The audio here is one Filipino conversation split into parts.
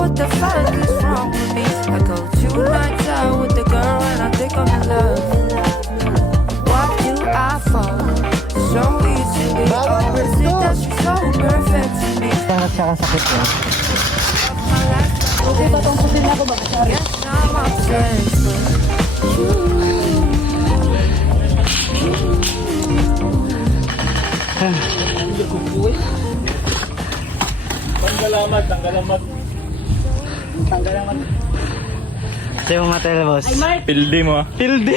what the fuck is wrong with me? I go 2 nights out with the girl and I think I'm in love. Why do I fall so easily? Oh, is it that she's so perfect to me? Bakit siya kasakit mo? My life yes, I'm obsessed with you. Tanggalamad. Ito yung mga tayo, boss. Pildi mo. Pildi.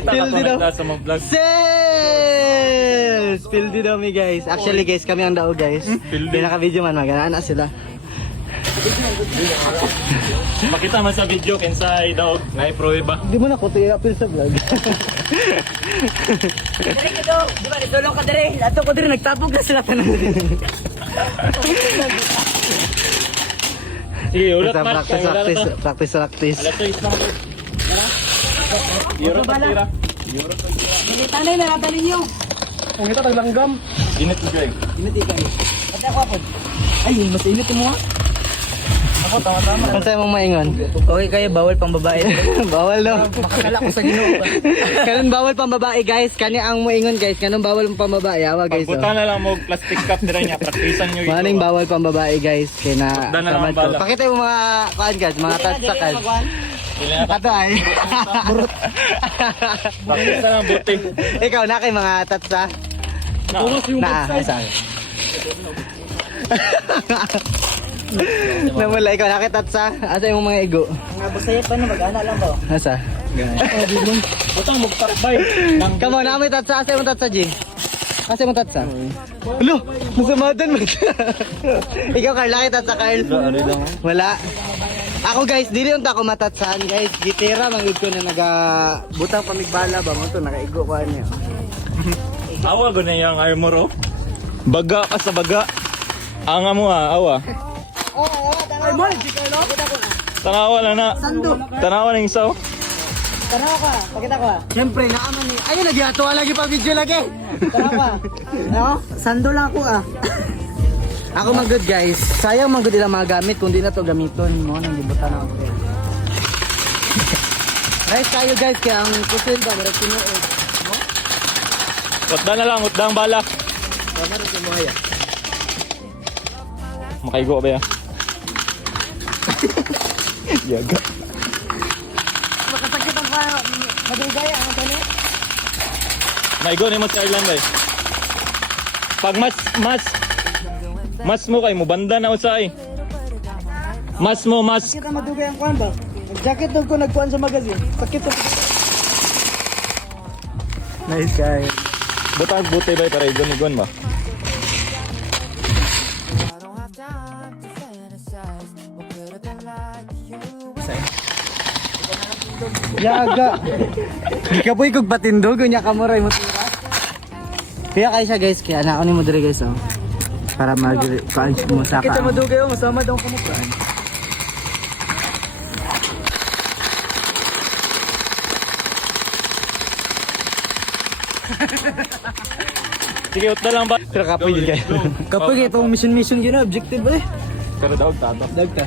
Kita ka Pildi daw. pa sa mga vlog. Sis! Pildi daw mi guys. Actually guys, kami ang daw guys. Pildi. Pinaka-video man, magana sila. Makita man sa video kinsa daog nga i-prueba. Hindi mo na ko i-upload sa vlog. Dire ko, di ba nitulong ka dire? Lato ko dire nagtapog na sila tanan. Sige, ulat Basta Mark. practice. Alam to isang. Euro pa tira. Tanay na natin ninyo. Kung ito taglanggam. Init ko Greg. Init ikay. Pati ako ako. Ay, mas init mo ha. Ako tama. Kung sa'yo mong maingon. Okay kayo, bawal pang babae. Bawal daw. Makakala ko sa Ginoo. Kanon bawal pang babae guys. Kani ang moingon guys. Kanon bawal pang babae. Awa guys. Pagbuta na lang mo plastic cup dira niya. Praktisan nyo ito. Maning bawal pang babae guys. Kaya na Pagda na lang ang bala. Pakita yung mga kuan guys. Mga tatsakan. Ato ay. Praktisan ang buti. Ikaw na kay mga tatsa. Na. Asa. Namula ikaw na kay tatsa. Asa yung mga igo. Nga busaya pa na mag-ana lang ba? Asa. Butang magtakbay. Come on, amoy tatsa. Asa yung tatsa, G? Asa yung tatsa? Hello, masamadan mo. Ikaw, Carl, nakit tatsa, Carl? Wala. Ako, guys, dili yung ako matatsan, guys. Gitira, manggod ko na butang pamigbala ba mo to, nakaigo ko niya. Awa ko na yung armor oh. Baga ka sa baga. Anga mo awa. Ay mo, di ka no? Kita ko na. Tanawa na na. Sando. Tanawa na yung isaw. Tanaw ka, pakita ko. Siyempre, naaman eh. Ayun, nagyatuwa lagi pa video lagi. Tanaw ka. No? Sando lang ako ah. Ako mag-good, guys. Sayang mag-good ilang mga gamit, kung di na to gamiton mo, nang libutan na ako. Guys, tayo guys, kaya ang pusil ba, marag sinuod. Utda na lang, utda ang balak. Marag sinuod. Makaigo ba yan? Yaga. Makasakit ang pa. Madugaya ang tani. Maigo ni mo sa Ireland eh. Pag mas mo kay mo banda na usay. Mas mo. Kita madugay ang kuan ba? Nag-jacket dog ko nagkuan sa magazine. Sakit to. Nice guy. Butang buti ba para igon ba? I don't have time to fantasize. What could have been like you? Yaga. Di ka po ikog patindog, kunya ka mo ray mo tira. Kaya kayo siya guys, kaya anak ko ni mo dire guys oh. Para mag-punch mo sa Kita ka. madugay oh, masama daw ko mo kuan. Sige, utda lang ba? Pero kapoy din kayo. Kapag itong mission yun objective eh. Pero daw tatak. Dagta.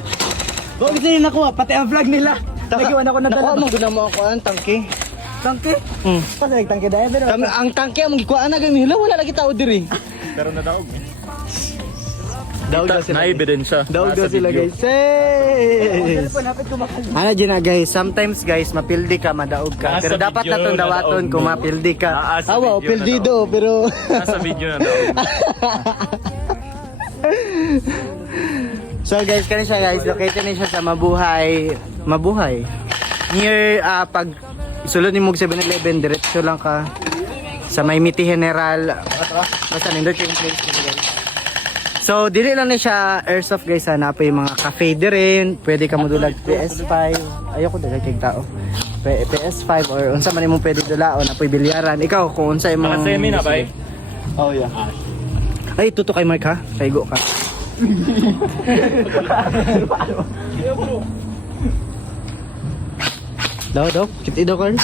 Bakit gusto nyo nakuha? Pati ang vlog nila. Nagiwan ako na Nakuha dala. mo guna mo ako ang tangke. Tangke? Pas nagtangke dahil pero. Ang tangke ang gikuan na gami. Wala lagi tao diri. Pero nadaog eh. Daog daw sila. Na ebidensya. Daog daw Nasa sila video. guys. Yes. Telepon hapit ko makal. Ano dyan na guys, sometimes guys, mapildi ka, madaog ka. Nasa Pero dapat video, na itong dawaton nadaog kung mo. mapildi ka. Nasa Awa, video, pildido, pero... Nasa video na daog. So guys, kani siya guys, located na siya sa Mabuhay. Near, pag isulod ni Mug 7-Eleven, diretso lang ka sa Maymiti General. Basta nindot yung place nila guys. So, dili lang na siya airsoft guys, na pa yung mga cafe din. Pwede ka modulag PS5. Ayoko dalag kay tao. PS5 or unsa man imong pwede dulaon, apoy bilyaran. Ikaw kung unsa imong Naka-semi na ba eh? Oh yeah. Ay, tuto kay Mark ha. Kaigo ka. Daw. Kiti daw Carl.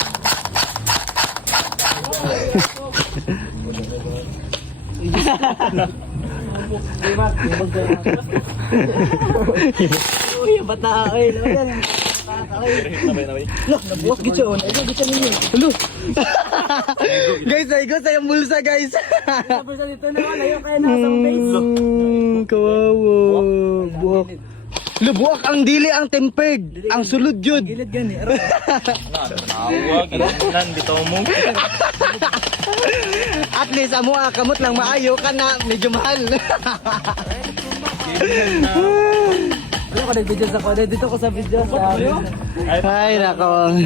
Uy, bata ay. Loh, nabuwak gito. Nabuwak gito ninyo. Hello. Guys, aigo sa yung bulsa, guys. Tapos dito naman, ayaw kayo nasa base. Kawawa. Buwak. Lubuak ang dili ang tempered. Ang sulod yun. Gilid gani. Aro. Awag, ilan dito mo. At least amo kamot lang maayo ka na medyo mahal. Ano ko nag-video sa kode? Dito ko sa video sa... Ay, nako.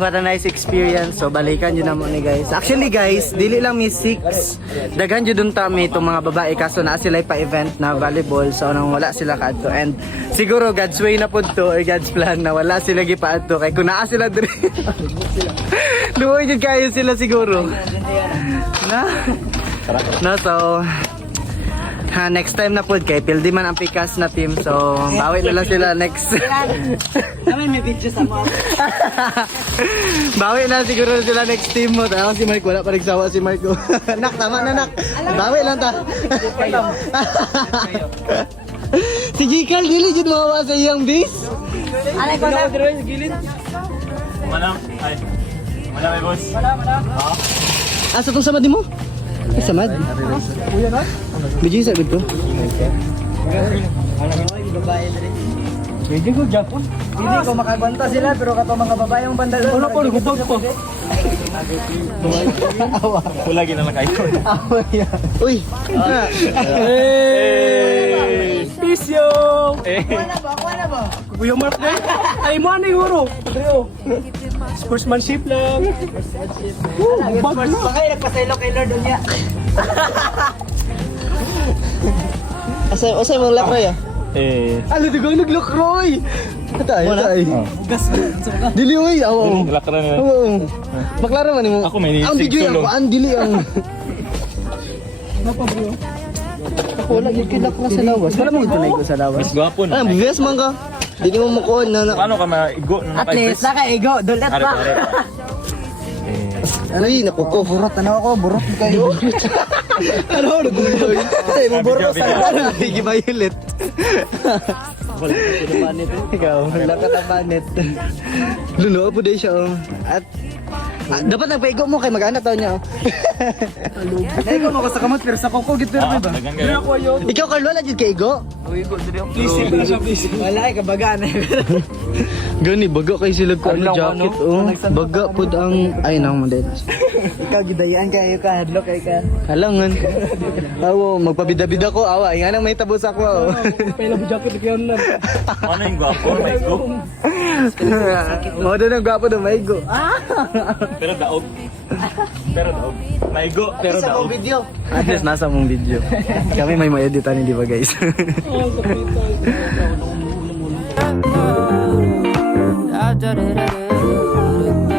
What a nice experience. So, balikan yun naman ni guys. Actually guys, dili lang may 6. Daghan yun dun tami itong mga babae. Kaso na sila pa-event na volleyball. So, nang wala sila kaadto. And siguro God's way na po to or God's plan na wala sila gipaadto. Kaya kung naa sila diri. Lumoy yun kayo sila siguro. So... next time na po kay Pildi man ang pikas na team, so bawi na lang sila next. Naman may video sa mga. Bawi na siguro sila next team mo. Tama si Mark, wala pa nagsawa si Mark. Nak, tama na nak. Bawi lang ta. Si Jikal, dili jud mawa sa iyang base. Alay ko na. Gilid. Manang, ay. Manang may boss. Asa tong samad mo? Ay, samad. Kuya na? Biji sa gud ko. Medyo ko Japon. Hindi ko makabanta sila pero kato mga babayang banda doon. Wala po, nagubag po. Pula gina lang kayo. Uy. Hey! Pisyo! Eh. Kuya ba? Kuya Mark na? Ay mo anay huro. Trio. Sportsmanship lang. Bag na. Baka nagpasaylo kay Lord niya. Asay mo lakroy ah. Eh. Ano dugang naglakroy? Atay, atay. Gas mo. Dili oy, aw. Lakra nila. Oo. Maklaro man mo. Ako may ang nisig video tulong. ako, ang dili ang. Napa bro? Ako lagi kilak na sa lawas. Wala mo tunay ko sa lawas. Mas gwapo Ah, na. bigas man ka. Dili mo makuha na. Paano ka maigo na At least naka-ego. Dulit pa. Ay, nakuko. Burot ano ako? Burot kayo. Ano nagbuloy? Ay, mo burot sa ano? Higi violet. Ikaw, wala ka tapanet. Luno po din siya oh. At dapat nagpaigo mo kay mag-anak taon niya oh. Naigo mo ko sa kamot pero sa koko gito ba? Dagan kayo. Ikaw Carl, wala dyan kay Igo? Please. Wala ay kabagaan eh. Gani, baga kay sila ko ano jacket oh. Baga po ang... Ay, nang mandelas. Ikaw gidayaan kayo ka hadlok kay ka. Halangan. Awo, magpabida-bida ko. Awa, nga nang may tabos ako oh. Pela bu jacket kayo na. Ano yung gwapo? Maigo? Modo ng gwapo na maigo. Pero daog. Pero daog. Maigo, pero daog. video. At least nasa mong video. Kami may ma-editan, hindi ba guys? Da da da da da.